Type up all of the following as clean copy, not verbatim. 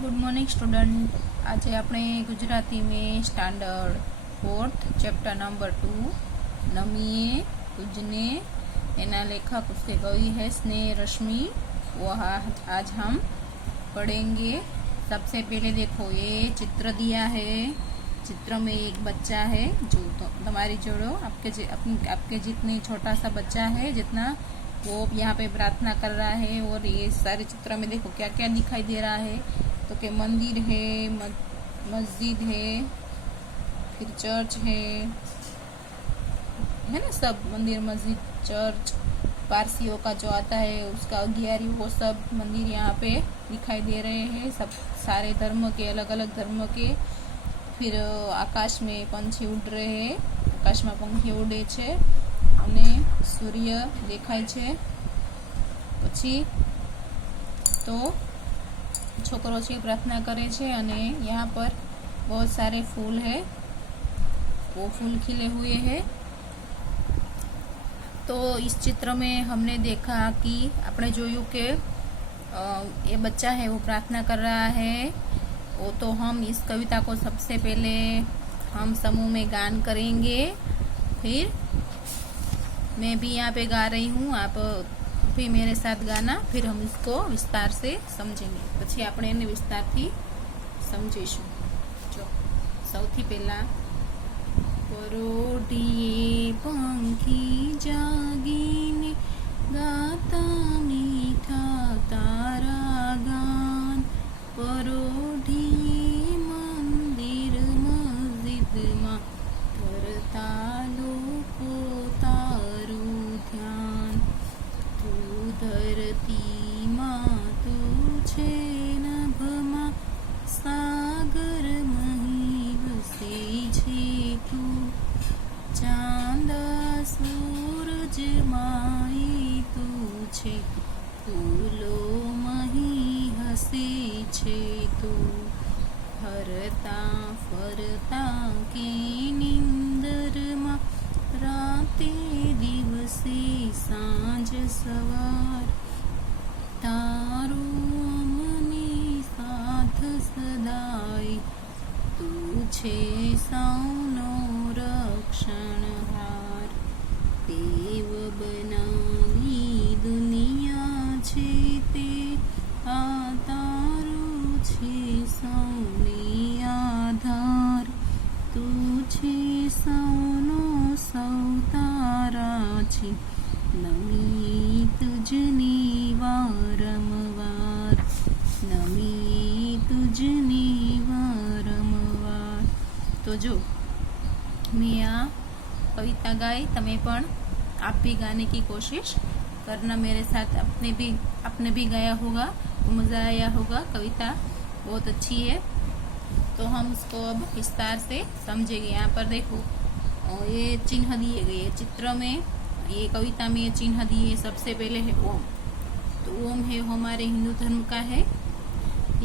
Good morning student. आज આપણે गुजराती में स्टैंडर्ड 4th चैप्टर नंबर 2 नमिए तुझने एना लेखक उसके कवि है स्नेह रश्मि। वो आज हम पढ़ेंगे। सबसे पहले देखो, ये चित्र दिया है। चित्र में एक बच्चा है जो तुम्हारी जोड़ो आपके जितने छोटा सा बच्चा है जितना वो यहाँ पे प्रार्थना कर रहा है। और ये सारे चित्र में देखो क्या क्या दिखाई दे रहा है। तो कि मंदिर है, मस्जिद है, फिर चर्च है ना। सब मंदिर, मस्जिद, चर्च, पारसियों का जो आता है उसका अगियारी, वो सब मंदिर यहाँ पे दिखाई दे रहे हैं। सब सारे धर्म के, अलग अलग धर्म के। फिर आकाश में पंछी उड़ रहे हैं, आकाश में पंखी उड़े छे અને સૂર્ય દેખાય છે। પછી તો छोकरो છે प्रार्थना करे छे અને यहाँ पर बहुत सारे फूल है, वो फूल खिले हुए हैं। तो इस चित्र में हमने देखा कि आपने जोयू के ये बच्चा है वो प्रार्थना कर रहा है। वो तो हम इस कविता को सबसे पहले हम समूह में गान करेंगे, फिर मैं भी यहाँ पे गा रही हूँ, आप भी मेरे साथ गाना, फिर हम इसको विस्तार से समझेंगे। પછી આપણે એને વિસ્તારથી સમજીશું। જો સૌથી પહેલા પરોઢીએ પંખી જાગીને ગાતા મીઠા તારા ગાન, પરોઢીએ મંદિર મસ્જિદમાં કરતા લોકો તારું ध्यान, तू धरती माँ तू छे नभमा सागर मही वसे छे तू, चांदा सूरज माई तू छे फूलो मही हसे छे तू, हरता फरता के निंदर मा राते दिवसे सांज सवार, तारू अमने साथ सदाय, तू छे सौनो रक्षणहार, देव बनावी दुनिया छे ते आ तारू छे सौने आधार, तू छे सौनो सौतारा छे नमी तुझने वारंवार, नमी तुझने वारंवार। तो जो मैं आ कविता गाई, तमें पण आप भी गाने की कोशिश करना मेरे साथ। आपने भी गाया होगा तो मज़ा आया होगा। कविता बहुत अच्छी है। तो हम उसको अब विस्तार से समझेंगे। यहाँ पर देखो ये चिन्ह दिए गए हैं चित्र में, ये कविता में ये चिन्ह दिए। सबसे पहले है ओम। तो ओम है हमारे हिंदू धर्म का है।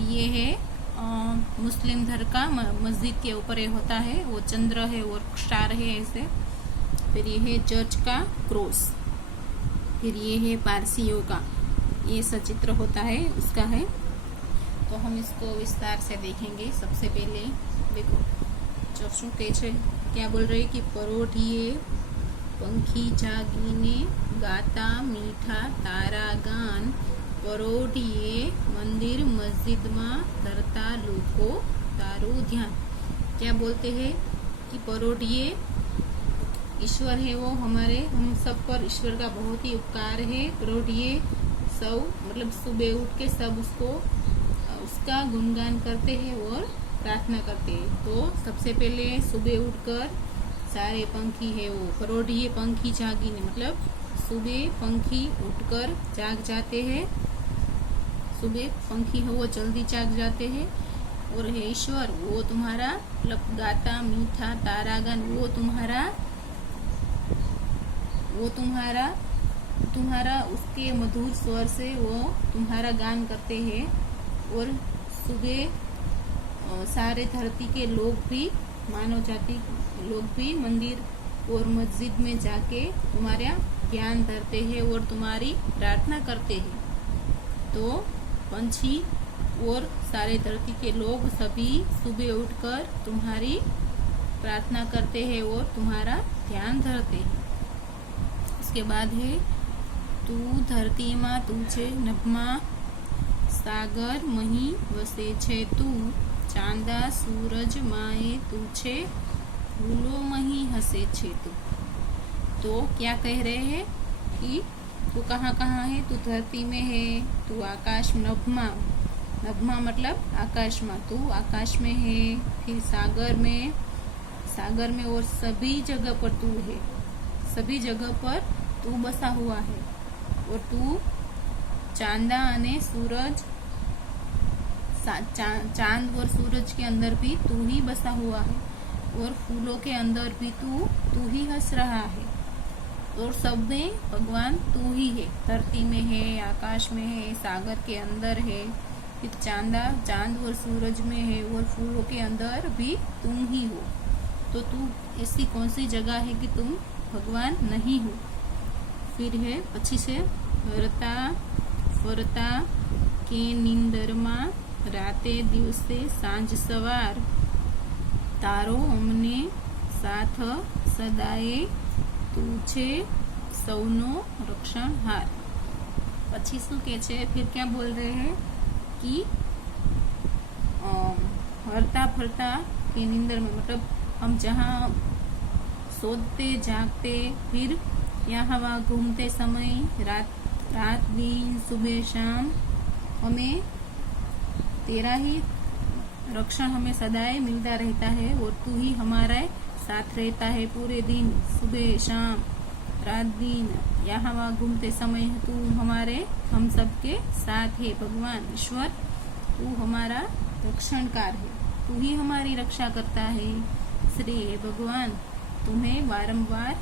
ये है मुस्लिम धर्म का, मस्जिद के ऊपर ये होता है, वो चंद्र है और स्टार है ऐसे। फिर ये है चर्च का क्रॉस। फिर ये है पारसियों का, ये सचित्र होता है उसका है। तो हम इसको विस्तार से देखेंगे। सबसे पहले देखो जो शू कहे छे, क्या बोल रहे कि परोढ़िए पंखी जागीने गाता मीठा तारा गान, परोढ़िए मंदिर मस्जिद में धरता लोको तारू ध्यान। क्या बोलते हैं कि परोढ़िए ईश्वर है, वो हमारे हम सब पर ईश्वर का बहुत ही उपकार है। परोढ़िए सब मतलब सुबह उठ के सब उसका गुणगान करते हैं और प्रार्थना करते हैं। तो सबसे पहले सुबह उठकर सारे पंखी है वो परोढ़िए पंखी जागीने, मतलब सुबह पंखी उठकर जाग जाते हैं। सुबह पंखी है वो जल्दी जाग जाते हैं। और हे ईश्वर, वो तुम्हारा मतलब गाता मीठा तारा गान, वो तुम्हारा उसके मधुर स्वर से वो तुम्हारा गान करते हैं। और सुबह सारे धरती के लोग भी, मानव जाति लोग भी मंदिर और मस्जिद में जाके तुम्हारा ध्यान धरते हैं और तुम्हारी प्रार्थना करते हैं। तो पंछी और सारे धरती के लोग सभी सुबह उठकर तुम्हारी प्रार्थना करते हैं और तुम्हारा ध्यान धरते हैं। इसके बाद है तू धरती मां तू छे नभमा सागर मही वसे छे तू चांदा सूरज माए तू छे फूलो मही हसे छे तू। तो क्या कह रहे हैं कि तू कहाँ कहाँ है? तू धरती में है, तू आकाश नभमा, नभमा मतलब आकाश में, तू आकाश में है, फिर सागर में और सभी जगह पर तू है, सभी जगह पर तू बसा हुआ है। और तू चांदा अने सूरज, चांद और सूरज के अंदर भी तू ही बसा हुआ है और फूलों के अंदर भी तू ही हंस रहा है। और सब में भगवान तू ही है, धरती में है, आकाश में है, सागर के अंदर है, फिर चांद और सूरज में है और फूलों के अंदर भी तुम ही हो। तो तू ऐसी कौन सी जगह है कि तुम भगवान नहीं हो? फिर है पछी से हरता फरता के नींदरमा राते दिवसे सांज सवार तारो अमने साथ सदाए तू छे सौनो रक्षणहार। पछी शू के छे? फिर क्या बोल रहे हैं कि हरता फरता के नींदर में मतलब हम जहाँ सोते जागते, फिर यहाँ वहाँ घूमते समय, रात दिन सुबह शाम, हमें तेरा ही रक्षण हमें सदाए मिलता रहता है और तू ही हमारे साथ रहता है पूरे दिन, सुबह शाम, रात दिन, यहाँ वहाँ घूमते समय तू हम सबके साथ है। भगवान ईश्वर तू हमारा रक्षणकार है, तू ही हमारी रक्षा करता है। इसलिए हे भगवान तुम्हें बारंबार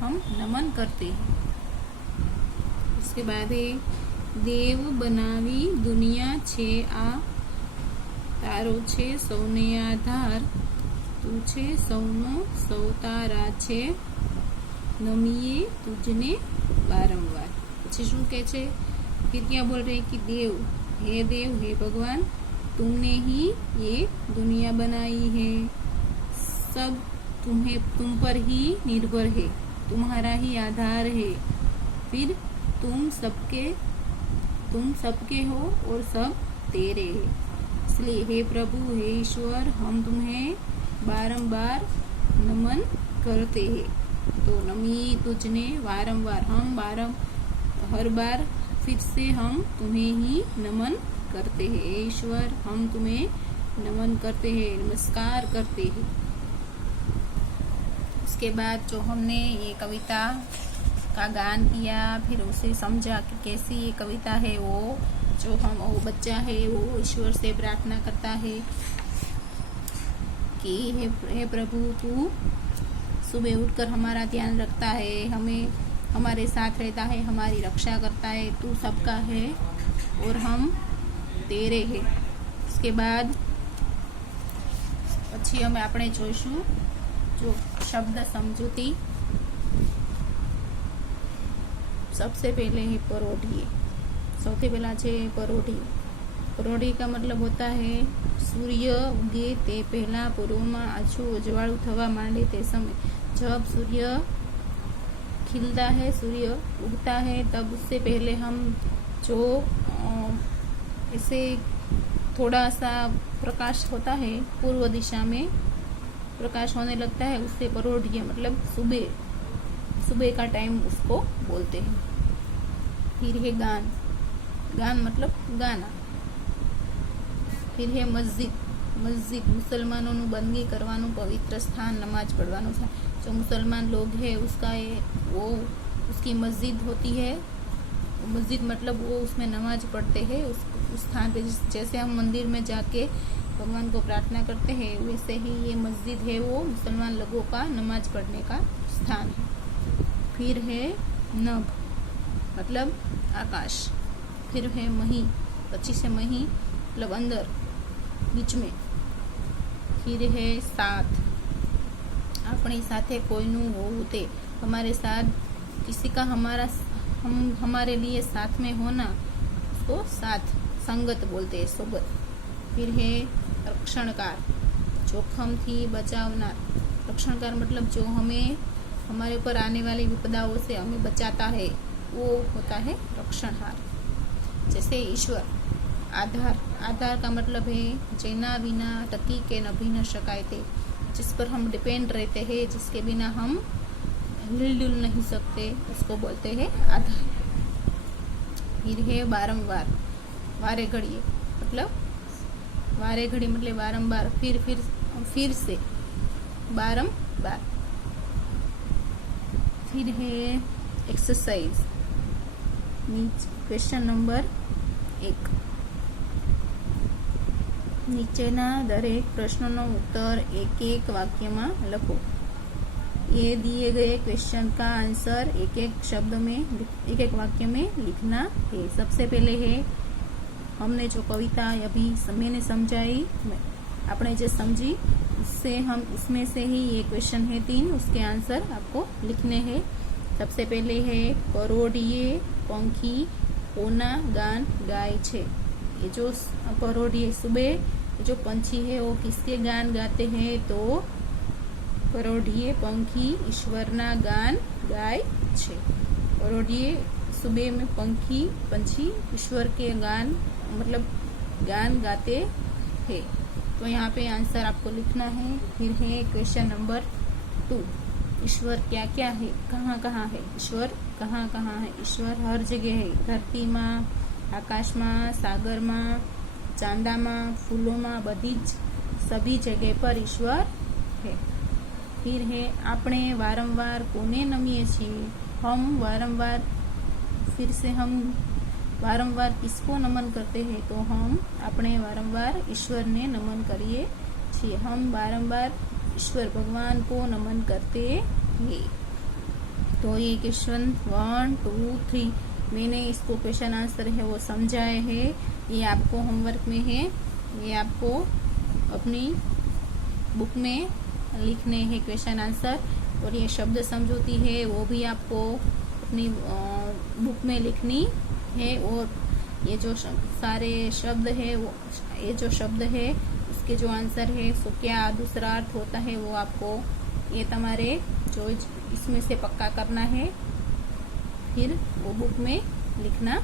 हम नमन करते हैं। उसके बाद है देव बनावी दुनिया छे आ तारो छे सौने आधार तू छे सौनो सौतारा छे नमीए तुझने बारंबार। પછી શું કહે છે? फिर क्या बोल रहे कि देव हे भगवान तुमने ही ये दुनिया बनाई है, सब तुम पर ही निर्भर है, तुम्हारा ही आधार है, फिर तुम सबके हो और सब तेरे है। इसलिए हे प्रभु हे ईश्वर हम तुम्हें बारंबार नमन करते हैं। तो नमी तुझने बारंबार, हम हर बार फिर से हम तुम्हें ही नमन करते हैं। हे ईश्वर हम तुम्हें नमन करते हैं, नमस्कार करते हैं। उसके बाद जो हमने ये कविता का गान किया, फिर उसे समझा कि कैसी ये कविता है, वो बच्चा है वो ईश्वर से प्रार्थना करता है कि हे प्रभु तू सुबह उठकर हमारा ध्यान रखता है, हमें हमारे साथ रहता है, हमारी रक्षा करता है, तू सबका है और हम तेरे है। उसके बाद પછી અમે આપણે જોઈશું जो शब्द समझूती। सबसे पहले है परोढ़ी, સૌથી પહેલા છે પરોઢી। પરોઢી का मतलब होता है सूर्य उगे ते पहला पूर्वમાં આછું ઉજવાળું થવા માંડે તે समय। जब सूर्य खिलता है, सूर्य उगता है, तब उससे पहले हम जो ऐसे थोड़ा सा प्रकाश होता है, पूर्व दिशा में प्रकाश होने लगता है, उससे परोढ़ी मतलब सुबह का टाइम उसको बोलते हैं। फिर है गान मतलब गाना। फिर है मस्जिद मुसलमानों बंदगी करवानु पवित्र स्थान, नमाज पढ़वानु स्थान। जो मुसलमान लोग है उसकी मस्जिद होती है। मस्जिद मतलब वो उसमें नमाज पढ़ते हैं, उस स्थान पे। जैसे हम मंदिर में जाके भगवान को प्रार्थना करते हैं, वैसे ही ये मस्जिद है वो मुसलमान लोगों का नमाज पढ़ने का स्थान है। फिर है नभ मतलब आकाश। फिर है मही, પછી से मही मतलब अंदर बीच में। फिर है साथ, अपनी साथे कोईनु होवू ते, हमारे साथ किसी का हमारे लिए साथ में होना, उसको साथ संगत बोलते हैं, सोबत। फिर है रक्षणकार, जोखम थी बचावनार। रक्षणकार मतलब जो हमें हमारे ऊपर आने वाली विपदाओं से हमें बचाता है, वो होता है रक्षणहार। जैसे ईश्वर। आधार, आधार का मतलब है जेना बिना टकी के न भी न शकाय ते, जिस पर हम डिपेंड रहते हैं, जिसके बिना हम हिलजुल नहीं सकते, उसको बोलते हैं आधार। फिर है बारंबार, वारे घड़िए मतलब वारे घड़ी मतलब बारंबार, फिर से बारंबार। फिर है एक्सरसाइज, क्वेश्चन नंबर 1। નીચેના દરેક પ્રશ્નનો उत्तर एक एक वाक्य में लखो। ये दिए गए क्वेश्चन का आंसर एक एक शब्द में, एक एक वाक्य में लिखना है। सबसे पहले है हमने जो कविता अभी मैंने समझाई, आपने जो समझी, उससे हम इसमें से ही ये क्वेश्चन है 3, उसके आंसर आपको लिखने हैं। सबसे पहले है परोढ़िए पंखी कोना गान गाय छे। ये जो परोढ़िए सुबह जो पंछी है वो किसके गान गाते हैं? तो परोढ़िए पंखी ईश्वरना गान गाय छे। परोढ़िए सुबह में पंछी ईश्वर के गान मतलब गान गाते हैं। तो यहाँ पे आंसर आपको लिखना है। फिर है क्वेश्चन नंबर 2, ईश्वर क्या क्या है, कहाँ कहाँ है? ईश्वर कहाँ कहाँ है? ईश्वर हर जगह है, धरती में, आकाश में, सागर में, चांदा में, फूलों में, बधी सभी जगह पर ईश्वर है। फिर है આપણે वारंवार कोने नमीए છીએ? हम वारंवार, फिर से हम वारंवार किसको नमन करते हैं? तो हम अपने वारंवार ईश्वर ने नमन करिए છીએ। हम वारंवार ईश्वर भगवान को नमन करते हैं। तो ये क्वेश्चन 1, 2, 3 मैंने इसको क्वेश्चन आंसर है वो समझाए है। ये आपको होमवर्क में है, ये आपको अपनी बुक में लिखने हैं क्वेश्चन आंसर। और ये शब्द समझौती है वो भी आपको अपनी बुक में लिखनी है। और ये जो सारे शब्द है वो, ये जो शब्द है उसके जो आंसर है सो क्या दूसरा अर्थ होता है वो आपको ये तुम्हारे जो इसमें से पक्का करना है, फिर वो बुक में लिखना